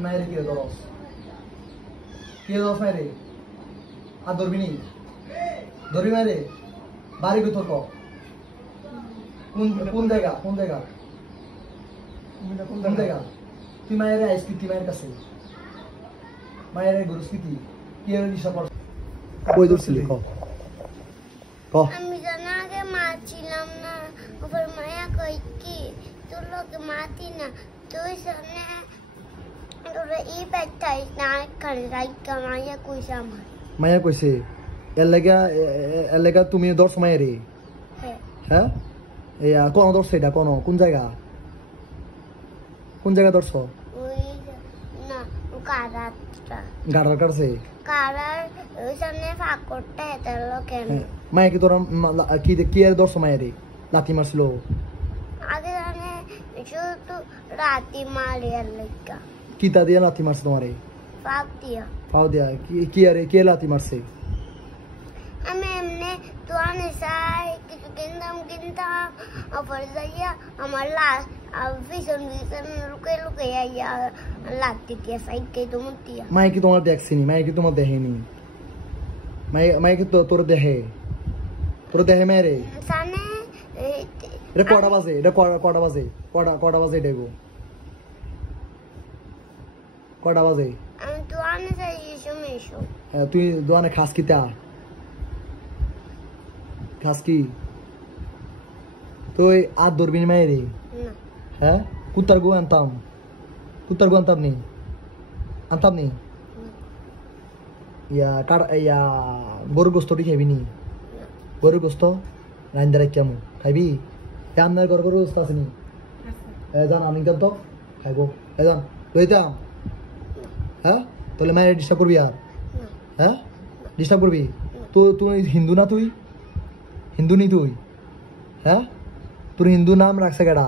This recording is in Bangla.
তুই মায়ের কি দরস কি দরস মায়েরে আর ধরবি নি ধরবি মায়েরে বাড়ি কোথাও ক কোন জায়গা কোন জায়গা কোন জায়গা তুই মায়ের আইসক্রিম তুই মায়ের কাছে মায়ের গুরুস্মৃতি কি এর দিশা পড় কই দূরছিলি ক ক আমি জানা আগে মা ছিলাম না ওপর মায়া কই কি তোর লোকে মাতি না তুই সামনে তোরা এই ব্যাটাই না করে রাইকা মায়া কইছে আমার মায়া কইছে এর লাগা তুমি দর্শ মায়েরে হ্যাঁ এই কোন দর্শ এটা কোন জায়গা দর্শ ওই না কারাটা গাড়ার কাছে কারার ওই সামনে ফাঁকরটা এটার লোকেন মায়া কি তোরা কি এর দর্শ মায়েরে লাথি মারছিল আগে জানে শুধু রাতি মারি আর লেখা কিতা দিয়ে লাথি মারছে তোমারে পাও দিয়া কি আরে কে লাথি মারছে আমি এমনি তোয়ানে চাই কিছু কিনতাম অপর যাইয়া আমার লাশ ভীষণ লুকে আইয়া লাথি দিয়ে সাইকে তো মুতিয়া মাই কি তোমার দেখছিনি মাই কি তোমার দেখেনি মাই কি তোর দেখে মেরে সানে এটা কটা বাজে কটা বাজে দেখো কটা বাজে আমি তোয়ানে চাই এসো তুই দোয়ানে খাস কি তুই আর ধরবি মায়েরে হ্যাঁ কুত্তার গু আনতাম নি গরুর গোস্তটি খাইবি নি গরুর গোস্ত রাইন্দা রাখিয়াম খাইবি আপনার গরুর গোস্ত আছে নি জান আমি তো খাইব জান লইতাম হ্যাঁ তাহলে মায়ের ডিস্টার্ব করবি আর হ্যাঁ ডিস্টার্ব করবি তুই হিন্দু না তুই হ্যাঁ তোর হিন্দু নাম রাখছে কেডা